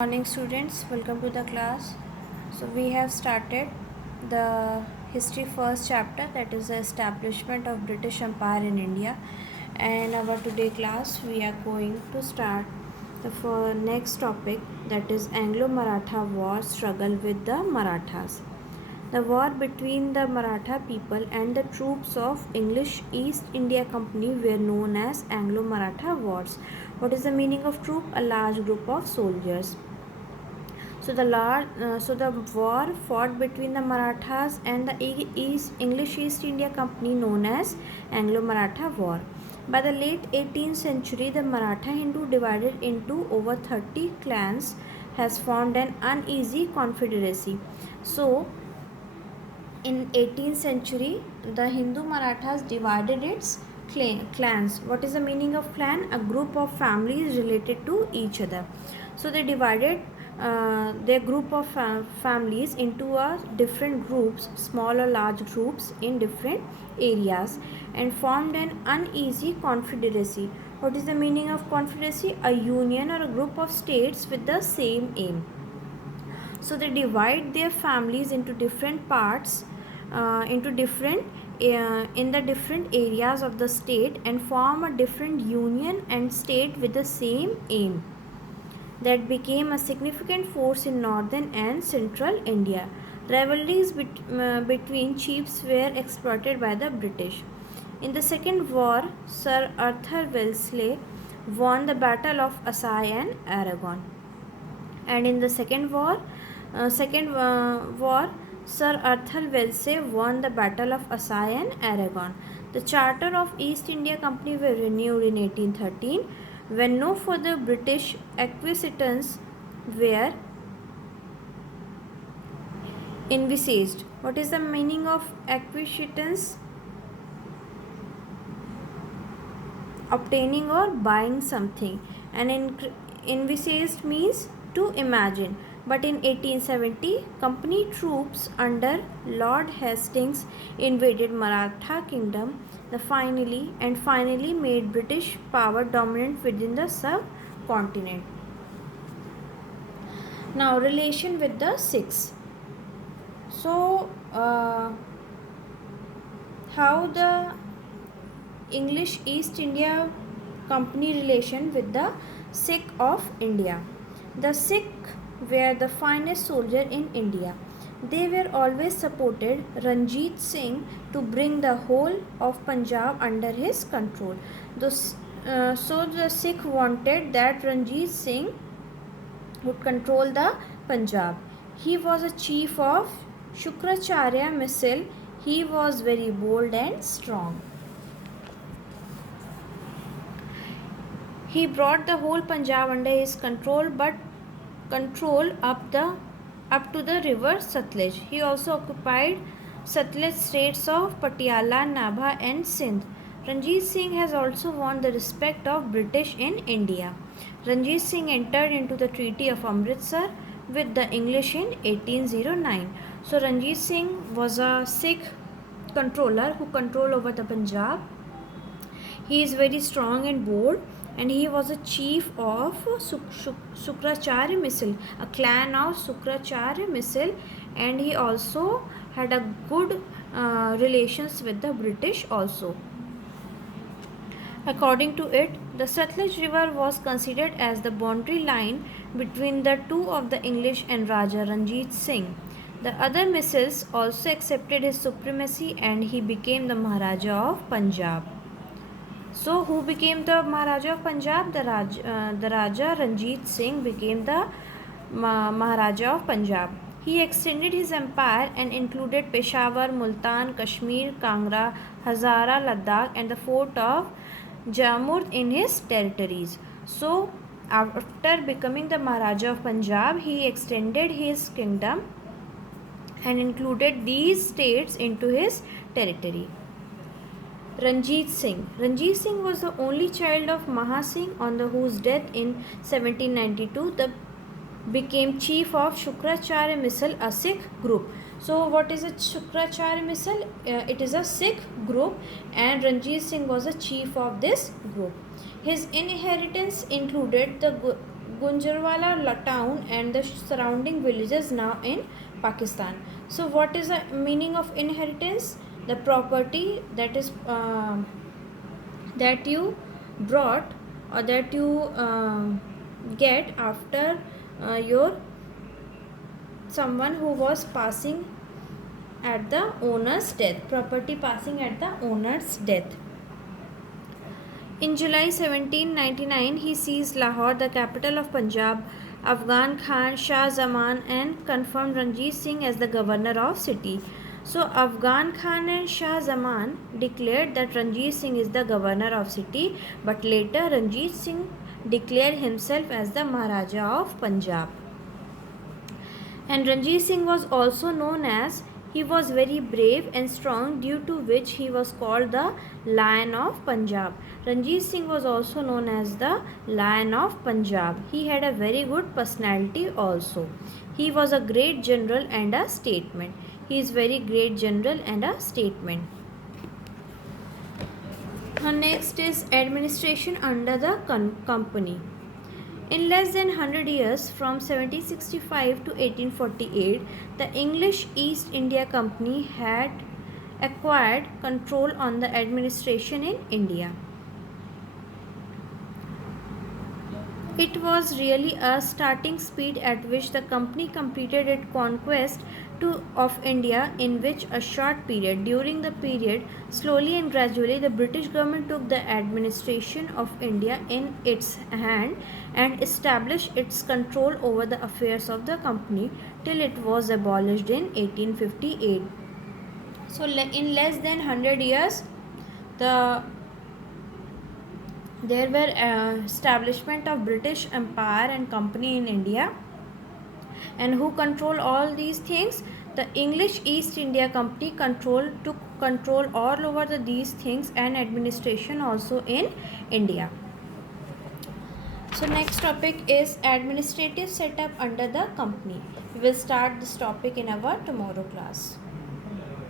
Morning students, welcome to the class. So we have started the history first chapter, that is the establishment of British Empire in India, and our today class we are going to start the next topic, that is Anglo-Maratha war struggle with the Marathas. The war between the Maratha people and the troops of English East India Company were known as Anglo-Maratha wars. What is the meaning of troop? A large group of soldiers. So the war fought between the Marathas and the English East India Company, known as Anglo-Maratha War. By the late 18th century, the Maratha Hindu, divided into over 30 clans, has formed an uneasy confederacy. So, in 18th century, the Hindu Marathas divided its clans. What is the meaning of clan? A group of families related to each other. So they divided their group of families into different groups, small or large groups in different areas, and formed an uneasy confederacy. What is the meaning of confederacy? A union or a group of states with the same aim. So they divide their families into different parts, into different in the different areas of the state, and form a different union and state with the same aim, that became a significant force in northern and central India. Rivalries between chiefs were exploited by the British. In the Second War, Sir Arthur Wellesley won the Battle of Assaye and Aragon. And in the second war, Sir Arthur Wellesley won the Battle of Assaye and Aragon. The Charter of East India Company were renewed in 1813, when no further British acquisitions were envisaged. What is the meaning of acquisitions? Obtaining or buying something. And envisaged means to imagine. But in 1870, company troops under Lord Hastings invaded Maratha kingdom, finally made British power dominant within the subcontinent. Now, relation with the Sikhs. So, how the English East India Company relation with the Sikh of India. The Sikh were the finest soldier in India. They were always supported Ranjit Singh to bring the whole of Punjab under his control. So the Sikh wanted that Ranjit Singh would control the Punjab. He was a chief of Shukracharya Misl. He was very bold and strong. He brought the whole Punjab under his control, but control up to the river Satluj. He also occupied Satluj states of Patiala, Nabha and Sindh. Ranjit Singh has also won the respect of British in India. Ranjit Singh entered into the Treaty of Amritsar with the English in 1809. So Ranjit Singh was a Sikh controller who controlled over the Punjab. He is very strong and bold, and he was a chief of Shukracharya Misl, a clan of Shukracharya Misl, and he also had a good relations with the British also. According to it, the Satluj River was considered as the boundary line between the two of the English and Raja Ranjit Singh. The other Misls also accepted his supremacy, and he became the Maharaja of Punjab. So, who became the Maharaja of Punjab? The Raja Ranjit Singh became the Maharaja of Punjab. He extended his empire and included Peshawar, Multan, Kashmir, Kangra, Hazara, Ladakh, and the fort of Jamur in his territories. So, after becoming the Maharaja of Punjab, he extended his kingdom and included these states into his territory. Ranjit Singh. Ranjit Singh was the only child of Maha Singh, on whose death in 1792 became chief of Shukracharya Misl, a Sikh group. So what is a Shukracharya Misl? It is a Sikh group, and Ranjit Singh was a chief of this group. His inheritance included Gunjarwala town and the surrounding villages now in Pakistan. So what is the meaning of inheritance? The property that is that you brought or that you get after your someone who was passing at the owner's death, property passing at the owner's death. In July 1799, he seized Lahore, the capital of Punjab, Afghan Khan, Shah Zaman, and confirmed Ranjit Singh as the governor of city. So Afghan Khan and Shah Zaman declared that Ranjit Singh is the governor of city, but later Ranjit Singh declared himself as the Maharaja of Punjab. And Ranjit Singh was also known as he was very brave and strong, due to which he was called the Lion of Punjab. Ranjit Singh was also known as the Lion of Punjab. He had a very good personality also. He was a great general and a statesman. He is very great general and a statesman. Now next is administration under the company. In less than 100 years, from 1765 to 1848, the English East India Company had acquired control on the administration in India. It was really a starting speed at which the company completed its conquest of India in which a short period. During the period, slowly and gradually, the British government took the administration of India in its hand and established its control over the affairs of the company till it was abolished in 1858. So in less than 100 years, there were establishment of British Empire and Company in India. And who control all these things? The English East India Company took control all over these things and administration also in India. So next topic is administrative setup under the company. We will start this topic in our tomorrow class.